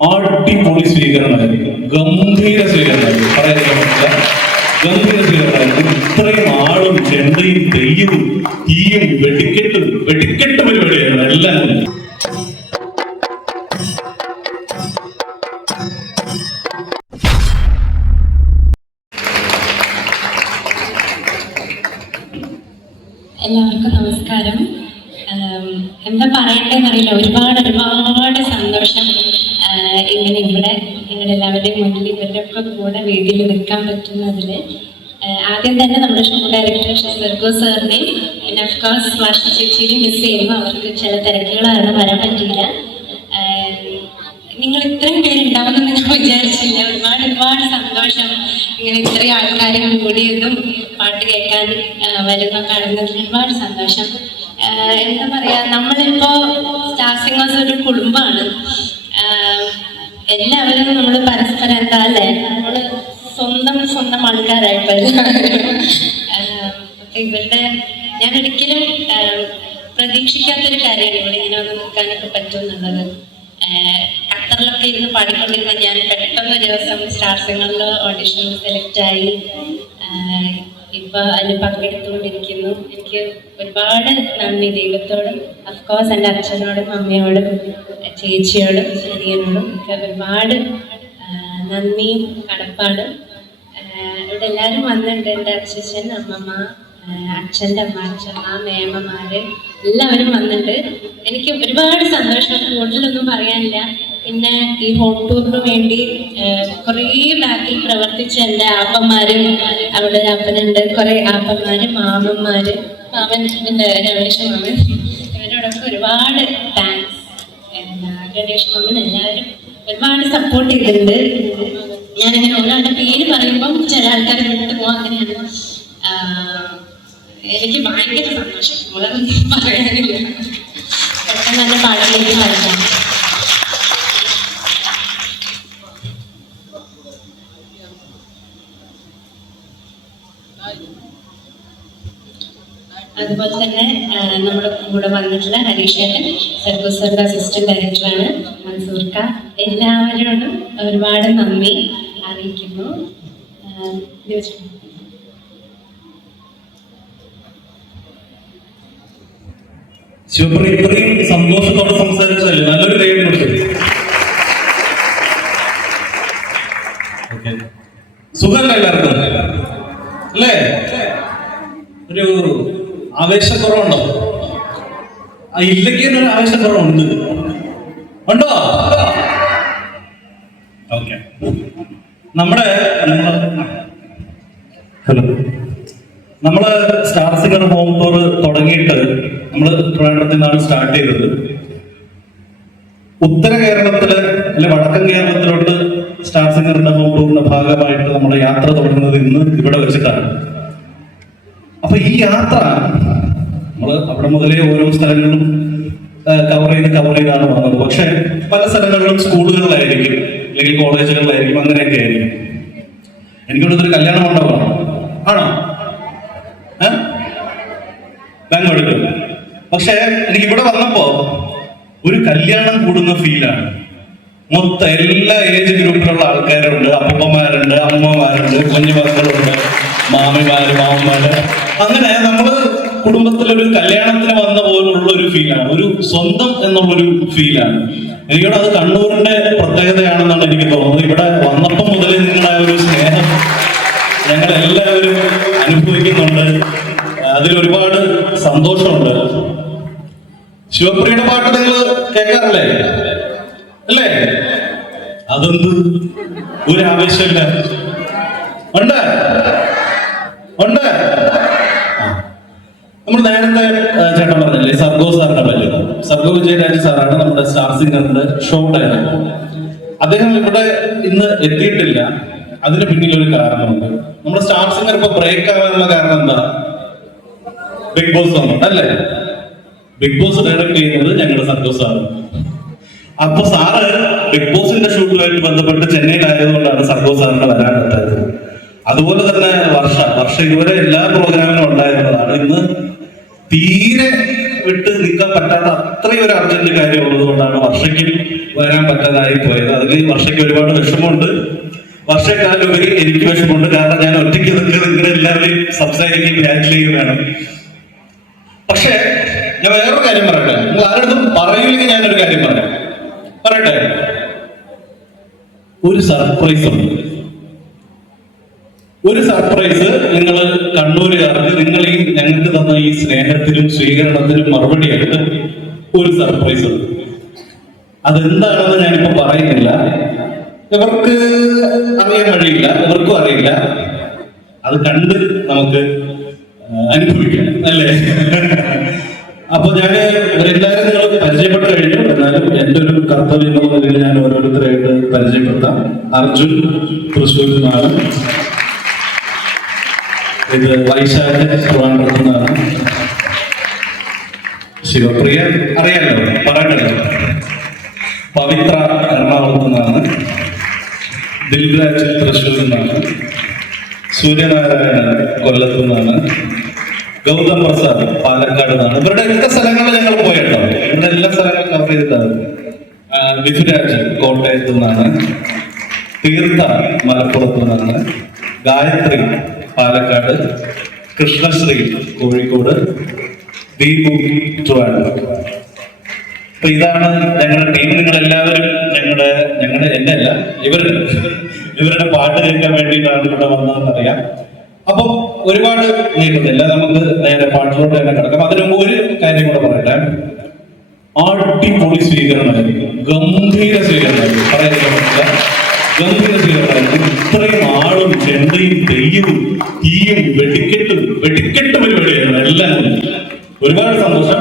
അടിപൊളി സ്വീകരണമായിരുന്നു ഗംഭീര സ്വീകരണമായിരുന്നു ഗംഭീര സ്വീകരണമായിരുന്നു ഇത്രയും ആളും ചെണ്ടയും തെയ്യവും തീയും വെടിക്കെട്ടും വെടിക്കെട്ട് പരിപാടിയായിരുന്നു എല്ലാം. എല്ലാവർക്കും നമസ്കാരം. എന്താ പറയണ്ടെന്നറിയില്ല ഒരുപാട് ഒരുപാട് സന്തോഷം. ഇങ്ങനെ ഇവിടെ നിങ്ങൾ എല്ലാവരുടെയും മുന്നിൽ ഇവരുടെ ഒക്കെ കൂടെ വേദിയിൽ നിൽക്കാൻ പറ്റുന്നതിൽ ആദ്യം തന്നെ നമ്മുടെ ഷോ ഡയറക്ടർ സെർഗോ സാറിനെയും പിന്നെ അഫ്കോഴ്സ് വർഷ ചേച്ചിയെയും മിസ് ചെയ്യുന്നു. അവർക്ക് ചില തിരക്കുകളാണ് വരാൻ പറ്റില്ല. നിങ്ങൾ ഇത്രയും പേരുണ്ടാവുമെന്ന് ഞാൻ വിചാരിച്ചില്ല. ഒരുപാട് ഒരുപാട് സന്തോഷം. ഇങ്ങനെ ഇത്രയും ആൾക്കാർ കൂടിയതും പാട്ട് കേൾക്കാൻ വരുന്ന കാണുന്നതിൽ ഒരുപാട് സന്തോഷം. എന്താ പറയാ നമ്മളിപ്പോ സ്റ്റാർ സിംഗേഴ്സ് ഒരു കുടുംബമാണ്. എല്ലാവരും നമ്മൾ പരസ്പരം എന്താ അല്ലേ? നമ്മൾ സ്വന്തം സ്വന്തം ആൾക്കാരായിപ്പോ ഇവരുടെ ഞാൻ ഒരിക്കലും പ്രതീക്ഷിക്കാത്തൊരു കാര്യമാണ് ഇവിടെ ഇങ്ങനെ ഒന്ന് നിൽക്കാനൊക്കെ പറ്റും എന്നുള്ളത് ആഹ് ഖത്തറിലൊക്കെ ഇരുന്ന് പാടിക്കൊണ്ടിരുന്ന ഞാൻ പെട്ടെന്ന് ഒരു ദിവസം സ്റ്റാർ സിംഗറിൽ ഓഡിഷൻ സെലക്ട് ആയി ആഹ് ഇപ്പൊ അതിൽ പങ്കെടുത്തുകൊണ്ടിരിക്കുന്നു. എനിക്ക് ഒരുപാട് നന്ദി ദൈവത്തോടും അഫ്കോഴ്സ് എന്റെ അച്ഛനോടും അമ്മയോടും ചേച്ചിയോടും ചെറിയനോടും ഒക്കെ ഒരുപാട് നന്ദിയും കടപ്പാടും. ഇവിടെ എല്ലാവരും വന്നിട്ടുണ്ട് എന്റെ അച്ഛൻ അമ്മമ്മ അച്ഛന്റെ അമ്മ അച്ഛമ്മ മേമമാര് എല്ലാവരും വന്നിട്ടുണ്ട്. എനിക്ക് ഒരുപാട് സന്തോഷം കൂടുതലൊന്നും പറയാനില്ല. പിന്നെ ഈ ഹോം ടൂറിന് വേണ്ടി കുറേ ബാക്കിൽ പ്രവർത്തിച്ച എന്റെ ആപ്പന്മാരും അവിടെ ഒരു കുറേ ആപ്പന്മാര് മാമന്മാര് മാമൻ എന്റെ രമേശ് മാമൻ. ഇവരോടൊക്കെ ഒരുപാട് താങ്ക്സ് എന്താ ഗണേഷ് മാമൻ എല്ലാവരും ഒരുപാട് സപ്പോർട്ട് ചെയ്തിട്ടുണ്ട്. ഞാനിങ്ങനെ ഒരാളുടെ പേര് പറയുമ്പം ചില ആൾക്കാർ വിട്ടു പോകാൻ അങ്ങനെയാണ്. എനിക്ക് ഭയങ്കര സന്തോഷം. ഒന്നും പറയാനില്ല. പെട്ടെന്ന് തന്നെ പാട്ടിലേക്ക് കളിക്കാം അതുപോലെ തന്നെ നമ്മുടെ കൂടെ വന്നിട്ടുള്ള ഹരീഷേട്ടൻ സർക്കോസ് സാറിന്റെ അസിസ്റ്റന്റ് ഡയറക്ടറാണ് മൻസൂർക്ക എല്ലാവരോടും ഒരുപാട് നന്ദി അറിയിക്കുന്നു. ഇത് ഇത്രയും സന്തോഷത്തോടെ സംസാരിച്ചതല്ലേ? നല്ലൊരു കൈ കൊടുത്തു. സുഖമല്ല എല്ലാവർക്കും? അല്ലേ? ഒരു ആവേശക്കുറവുണ്ടോ ആ ഇല്ലെങ്കിൽ ഒരു ആവേശക്കുറവുണ്ട് ഉണ്ടോ? ഓക്കെ. നമ്മുടെ ഹലോ. നമ്മൾ സ്റ്റാർ സിംഗർ ഹോം ടൂർ തുടങ്ങിയിട്ട് നമ്മൾ ട്രിവാൻഡ്രത്തിൽ നിന്നാണ് സ്റ്റാർട്ട് ചെയ്തത്. ഉത്തര കേരളത്തിൽ അല്ലെ വടക്കൻ കേരളത്തിലോട്ട് സ്റ്റാർ സിംഗറിന്റെ ഹോം ടൂറിന്റെ ഭാഗമായിട്ട് നമ്മൾ യാത്ര തുടങ്ങുന്നത് ഇന്ന് ഇവിടെ വെച്ചിട്ടാണ്. അപ്പൊ ഈ യാത്ര നമ്മൾ അവിടെ മുതലേ ഓരോ സ്ഥലങ്ങളിലും കവർ ചെയ്ത് കവർ ചെയ്താണ് വന്നത്. പക്ഷെ പല സ്ഥലങ്ങളിലും സ്കൂളുകളിലായിരിക്കും അല്ലെങ്കിൽ കോളേജുകളിലായിരിക്കും അങ്ങനെയൊക്കെ ആയിരിക്കും. എനിക്കുള്ളത് ഒരു കല്യാണ മണ്ഡപമാണ്. ആണോ? ബാങ്കോട്ട് പക്ഷെ എനിക്ക് ഇവിടെ വന്നപ്പോ ഒരു കല്യാണം കൂടുന്ന ഫീലാണ്. മൊത്തം എല്ലാ ഏജ് ഗ്രൂപ്പിലുള്ള ആൾക്കാരുണ്ട്. അപ്പൂപ്പന്മാരുണ്ട് അമ്മമാരുണ്ട് കുഞ്ഞു മക്കളുണ്ട് മാമിമാര് മാമന്മാര്. അങ്ങനെ നമ്മൾ കുടുംബത്തിലൊരു കല്യാണത്തിന് വന്ന പോലുള്ള ഒരു ഫീലാണ് ഒരു സ്വന്തം എന്നുള്ളൊരു ഫീലാണ് എനിക്കിവിടെ അത് കണ്ണൂരിന്റെ പ്രത്യേകതയാണെന്നാണ് എനിക്ക് തോന്നുന്നത്. ഇവിടെ വന്നപ്പം മുതൽ നിങ്ങളുടെ ഒരു സ്നേഹം ഞങ്ങൾ എല്ലാവരും അനുഭവിക്കുന്നുണ്ട്. അതിൽ ഒരുപാട് സന്തോഷമുണ്ട്. ശിവപ്രിയുടെ പാട്ട് നിങ്ങൾ കേൾക്കാറില്ലേ? അല്ലേ? അതെന്ത്? ഒരു ആവേശമില്ല. ഉണ്ട് ഉണ്ട് ആ. നമ്മൾ നേരത്തെ ആ, ചേട്ടൻ പറഞ്ഞില്ലേ സർഗോ സാറിനെ പറ്റി സർഗോ വിജയരാജ് സാറാണ് നമ്മുടെ സ്റ്റാർ സിംഗറിന്റെ ഷോ ഡയറക്ടർ അദ്ദേഹം ഇവിടെ ഇന്ന് എത്തിയിട്ടില്ല. അതിന് പിന്നിൽ ഒരു കാരണമുണ്ട്. നമ്മുടെ സ്റ്റാർ സിംഗർ ഇപ്പൊ ബ്രേക്ക് ആവാനുള്ള കാരണം എന്താ? ബിഗ് ബോസ് വന്നിട്ട് അല്ലേ? ബിഗ് ബോസ് ഡയറക്ട് ചെയ്യുന്നത് ഞങ്ങളുടെ സന്തോഷ് സാറ് അപ്പൊ സാറ് ബിഗ് ബോസിന്റെ ഷൂട്ടുമായിട്ട് ബന്ധപ്പെട്ട് ചെന്നൈയിലായതുകൊണ്ടാണ് സന്തോഷ് സാറിന് വരാനെത്തായത് അതുപോലെ തന്നെ വർഷ വർഷ ഇതുവരെ എല്ലാ പ്രോഗ്രാമിലും ഉണ്ടായിരുന്നതാണ്. ഇന്ന് തീരെ വിട്ട് നിൽക്കാൻ പറ്റാത്ത അത്രയും ഒരു അർജന്റ് കാര്യം ഉള്ളതുകൊണ്ടാണ് വർഷയ്ക്ക് വരാൻ പറ്റാതായി പോയത്. അതിൽ വർഷയ്ക്ക് ഒരുപാട് വിഷമമുണ്ട്. വർഷക്കാലുപരി എനിക്ക് വിഷമമുണ്ട്. കാരണം ഞാൻ ഒറ്റയ്ക്ക് നിൽക്കുന്ന നിങ്ങളുടെ എല്ലാവരെയും സംസാരിക്കുകയും ഹാൻഡിൽ ചെയ്യുകയും വേണം. പക്ഷേ ഞാൻ വേറൊരു കാര്യം പറയട്ടെ. നിങ്ങൾ ആരോടും പറയില്ലെങ്കിൽ ഞാനൊരു കാര്യം പറയാം. പറയട്ടെ. ഒരു സർപ്രൈസ് ഉണ്ട്. ഒരു സർപ്രൈസ് നിങ്ങൾ കണ്ണൂരുകാർക്ക് നിങ്ങൾ ഈ ഞങ്ങൾക്ക് തന്ന ഈ സ്നേഹത്തിലും സ്വീകരണത്തിലും മറുപടിയായിട്ട് ഒരു സർപ്രൈസ് ഉണ്ട് അതെന്താണെന്ന് ഞാനിപ്പോ പറയുന്നില്ല. ഇവർക്ക് അറിയാൻ കഴിയില്ല ഇവർക്കും അറിയില്ല. അത് കണ്ട് നമുക്ക് അനുഭവിക്കാം അല്ലേ? അപ്പൊ ഞാൻ ഇവരെല്ലാവരും നിങ്ങൾ പരിചയപ്പെട്ട് കഴിഞ്ഞു. എന്നാലും എന്റെ ഒരു കർത്തവ്യം എന്നുള്ള നിലയിൽ ഞാൻ ഓരോരുത്തരായിട്ട് പരിചയപ്പെടുത്താം. അർജുൻ തൃശ്ശൂരിൽ നിന്നാണ്. ഇത് വൈശാഖ ട്രിവാൻഡ്രത്തു നിന്നാണ് ശിവപ്രിയ അറിയാലോ പറയണ്ടല്ലോ പവിത്ര എറണാകുളത്തു നിന്നാണ്. ദിൽരാജ് തൃശ്ശൂരിൽ നിന്നാണ്. സൂര്യനാരായണൻ കൊല്ലത്തു നിന്നാണ്. ഗൗതം പ്രസാദ് പാലക്കാട് നിന്നാണ്. ഇവരുടെ എല്ലാ സ്ഥലങ്ങളിൽ ഞങ്ങൾ പോയിട്ടോ. ഇവരുടെ എല്ലാ സ്ഥലങ്ങളും കവർ ചെയ്തിട്ടാണ്. വിധുരാജ് കോട്ടയത്തു നിന്നാണ്. തീർത്ഥ മലപ്പുറത്തു നിന്നാണ്. ഗായത്രി പാലക്കാട് കൃഷ്ണശ്രീ കോഴിക്കോട് ദീപു ട്രിവാൻഡ്രം. അപ്പൊ ഇതാണ് ഞങ്ങളുടെ ടീം നിങ്ങൾ എല്ലാവരും ഞങ്ങളുടെ ഞങ്ങളുടെ എന്റെ അല്ല ഇവരുടെ ഇവരുടെ പാട്ട് കേൾക്കാൻ വേണ്ടിയിട്ടാണ് ഇവിടെ വന്നതെന്ന് അറിയാം അപ്പൊ ഒരുപാട് നീക്കുന്നില്ല നമുക്ക് നേരെ പാട്ടിലോട്ട് തന്നെ കിടക്കാം. അതിനു മുമ്പ് ഒരു കാര്യം കൂടെ പറയട്ടെ. അടിപൊളി സ്വീകരണമായിരിക്കും. ഗംഭീര സ്വീകരണമായിരിക്കും. പറയാൻ ഗംഭീര ആളും ചെണ്ടയും തെയ്യവും തീയും വെടിക്കെട്ടും വെടിക്കെട്ട് പരിപാടിയായിരുന്നു എല്ലാം. ഒരുപാട് സന്തോഷം